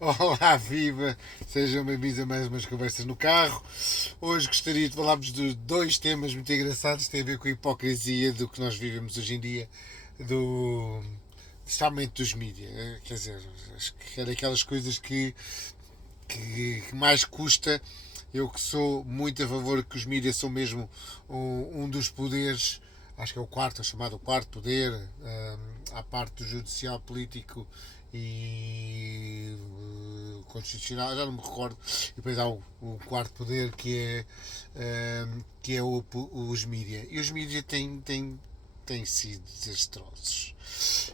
Olá, viva! Sejam bem-vindos a mais umas conversas no carro. Hoje gostaria de falar-vos de dois temas muito engraçados que têm a ver com a hipocrisia do que nós vivemos hoje em dia, do, especialmente dos mídias. Quer dizer, acho que é daquelas coisas que mais custa. Eu que sou muito a favor que os mídias são mesmo um dos poderes, acho que é o quarto, é chamado o quarto poder, à parte do judicial, político e constitucional, já não me recordo. E depois há o quarto poder que é os mídias. E os mídias têm sido desastrosos.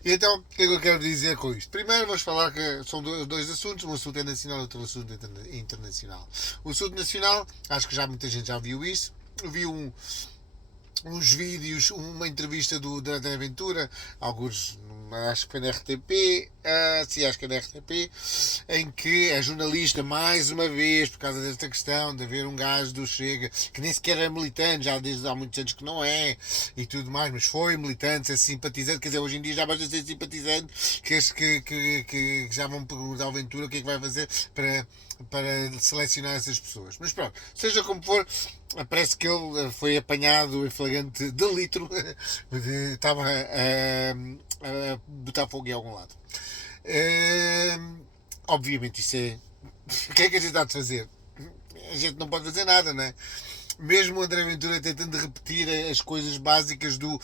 Então, o que é que eu quero dizer com isto? Primeiro, vamos falar que são dois assuntos: um assunto é nacional e outro assunto é internacional. O assunto nacional, acho que já muita gente já viu isso. Vi uns vídeos, uma entrevista do André Ventura, alguns, acho que foi na RTP, sim, acho que é na RTP, em que a jornalista, mais uma vez, por causa desta questão de haver um gajo do Chega, que nem sequer é militante, já desde há muitos anos que não é, e tudo mais, mas foi militante, é simpatizante, quer dizer, hoje em dia já basta ser simpatizante, que já vão perguntar ao Ventura o que é que vai fazer para selecionar essas pessoas. Mas pronto, seja como for, parece que ele foi apanhado em flagrante delito, estava a botar fogo em algum lado. Obviamente isso é. O que é que a gente há de fazer? A gente não pode fazer nada, não é? Mesmo o André Ventura tentando repetir as coisas básicas do.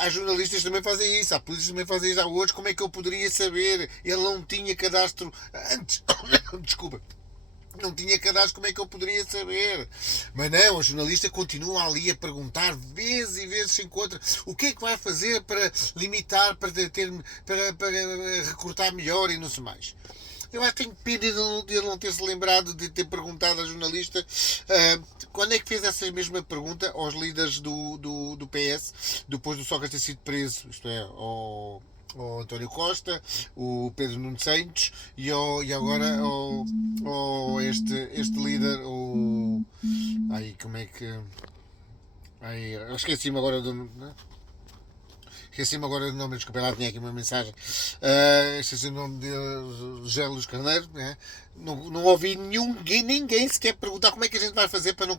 Há jornalistas que também fazem isso, há polícias que também fazem isso, há outros. Como é que eu poderia saber? Ele não tinha cadastro antes. Desculpa, não tinha cadastro, como é que eu poderia saber? Mas não, a jornalista continua ali a perguntar, vezes e vezes se encontra o que é que vai fazer para limitar, para recortar melhor e não sei mais. Eu acho que tenho pena de ele não ter se lembrado de ter perguntado à jornalista quando é que fez essa mesma pergunta aos líderes do PS depois do Sócrates ter sido preso, isto é, ao António Costa, o Pedro Nuno Santos e agora este líder, o. Ai, como é que. Ai, esqueci-me agora do. Né? Esqueci-me agora do nome, desculpa, lá tinha aqui uma mensagem. Esqueci o nome de José Luís Carneiro. Né? Não ouvi ninguém sequer perguntar como é que a gente vai fazer para não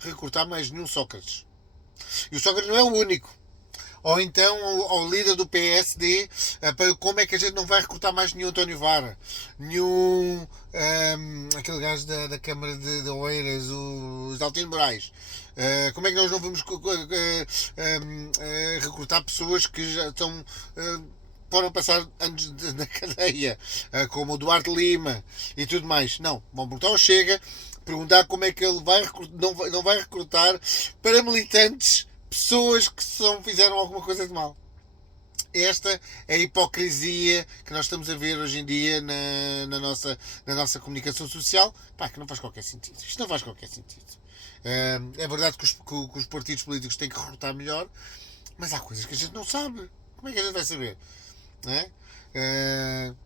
recortar mais nenhum Sócrates. E o Sócrates não é o único. Ou então ao líder do PSD para como é que a gente não vai recrutar mais nenhum António Vara, nenhum aquele gajo da Câmara de Oeiras, o Daltino Moraes. Como é que nós não vamos recrutar pessoas que já estão podem passar anos na cadeia, como o Duarte Lima e tudo mais. Não, vão perguntar ao Chega, perguntar como é que ele não vai recrutar para militantes pessoas que fizeram alguma coisa de mal. Esta é a hipocrisia que nós estamos a ver hoje em dia na nossa comunicação social, pá, que não faz qualquer sentido. Isto não faz qualquer sentido. É verdade que os partidos políticos têm que recrutar melhor, mas há coisas que a gente não sabe. Como é que a gente vai saber? Não é?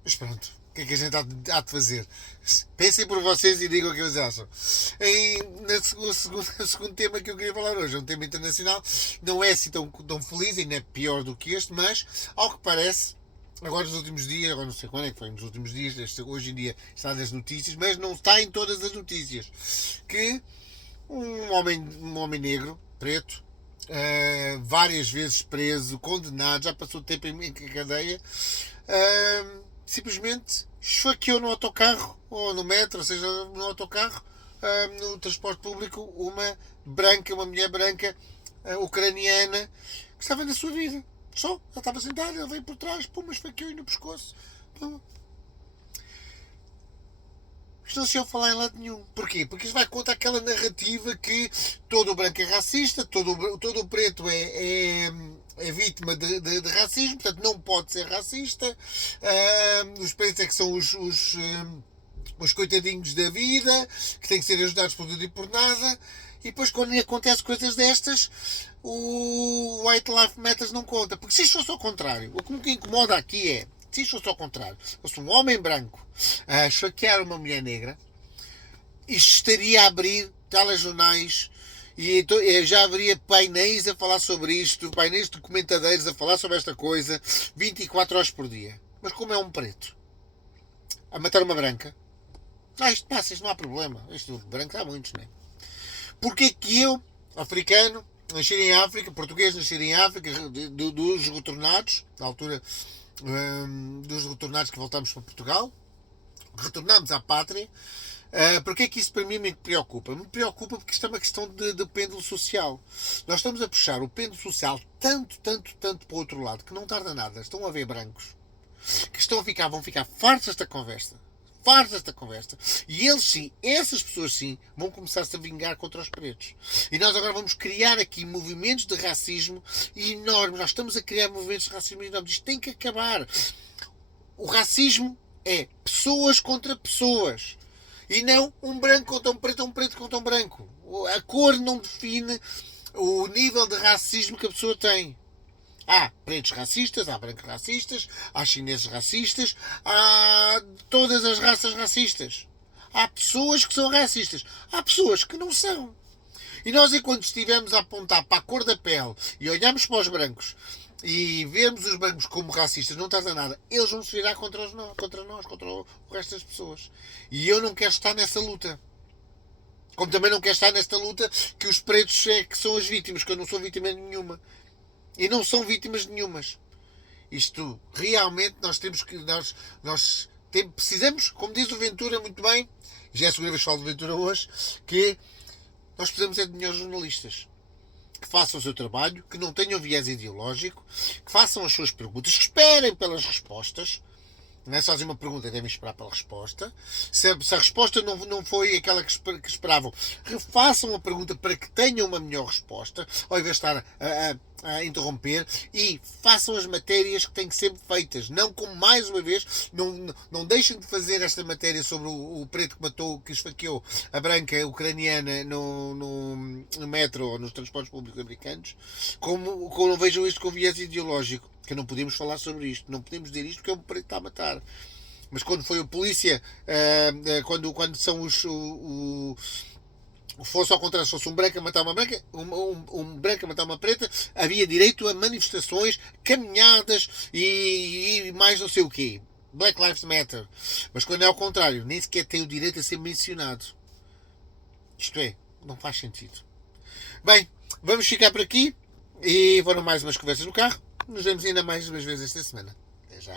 Mas pronto, o que é que a gente há de fazer? Pensem por vocês e digam o que vocês acham. O segundo tema que eu queria falar hoje é um tema internacional. Não é assim tão feliz, ainda é pior do que este, mas ao que parece, agora nos últimos dias, agora não sei quando é que foi, nos últimos dias, hoje em dia está nas notícias, mas não está em todas as notícias, que um homem negro, preto, várias vezes preso, condenado, já passou tempo em cadeia, simplesmente esfaqueou no autocarro ou no metro, ou seja, no autocarro, no transporte público, uma mulher branca, ucraniana, que estava na sua vida. Só, ela estava sentada, ele veio por trás, pum, esfaqueou-lhe no pescoço. Pum. Isto não se ouve falar em lado nenhum. Porquê? Porque isto vai contra aquela narrativa que todo o branco é racista, todo o preto é vítima de racismo, portanto não pode ser racista. Os pretos é que são os coitadinhos da vida, que têm que ser ajudados por tudo e por nada. E depois, quando acontecem coisas destas, o White Life Matters não conta. Porque se isto fosse ao contrário, o que me incomoda aqui é, se isto fosse ao contrário, fosse um homem branco a esfaquear uma mulher negra, isto estaria a abrir telejornais e já haveria painéis a falar sobre isto, painéis de comentadores a falar sobre esta coisa 24 horas por dia. Mas como é um preto, a matar uma branca. Isto passa, isto não há problema. Isto branco há muitos, não é? Porquê que eu, africano, nascido em África, português nascido em África, dos retornados, na altura dos retornados que voltamos para Portugal, retornamos à pátria, porque é que isso para mim me preocupa? Me preocupa porque isto é uma questão de pêndulo social. Nós estamos a puxar o pêndulo social tanto para o outro lado que não tarda nada. Estão a ver brancos que vão ficar fartos desta conversa. Fartos desta conversa. E eles sim, essas pessoas sim, vão começar-se a vingar contra os pretos. E nós agora vamos criar aqui movimentos de racismo enormes. Nós estamos a criar movimentos de racismo enormes. Isto tem que acabar. O racismo é pessoas contra pessoas. E não um branco contra um preto contra um branco. A cor não define o nível de racismo que a pessoa tem. Há pretos racistas, há brancos racistas, há chineses racistas, há todas as raças racistas. Há pessoas que são racistas, há pessoas que não são. E nós, enquanto estivermos a apontar para a cor da pele e olharmos para os brancos e vermos os brancos como racistas, não estás a nada, eles vão se virar contra nós, contra o resto das pessoas. E eu não quero estar nessa luta. Como também não quero estar nesta luta que os pretos é que são as vítimas, que eu não sou vítima nenhuma. E não são vítimas nenhumas. Isto, realmente, nós temos que... precisamos, como diz o Ventura muito bem, já é a segunda vez que falo do Ventura hoje, que nós precisamos é de melhores jornalistas. Que façam o seu trabalho, que não tenham viés ideológico, que façam as suas perguntas, que esperem pelas respostas. Não é só fazer uma pergunta, devem esperar pela resposta. Se a resposta não foi aquela que esperavam, refaçam a pergunta para que tenham uma melhor resposta, ao invés de estar a interromper, e façam as matérias que têm que ser feitas. Não, como mais uma vez, não deixem de fazer esta matéria sobre o preto que matou, que esfaqueou a branca ucraniana no metro ou nos transportes públicos americanos, como não vejam isto com viés ideológico. Que não podemos falar sobre isto, não podemos dizer isto porque é o preto que está a matar. Mas quando foi a polícia, quando são fosse ao contrário, se fosse um branco a matar uma branca, um branco a matar uma preta, havia direito a manifestações, caminhadas e mais não sei o quê. Black Lives Matter. Mas quando é ao contrário, nem sequer tem o direito a ser mencionado. Isto é, não faz sentido. Bem, vamos ficar por aqui e foram mais umas conversas no carro. Nos vemos ainda mais umas vezes esta semana. Até já.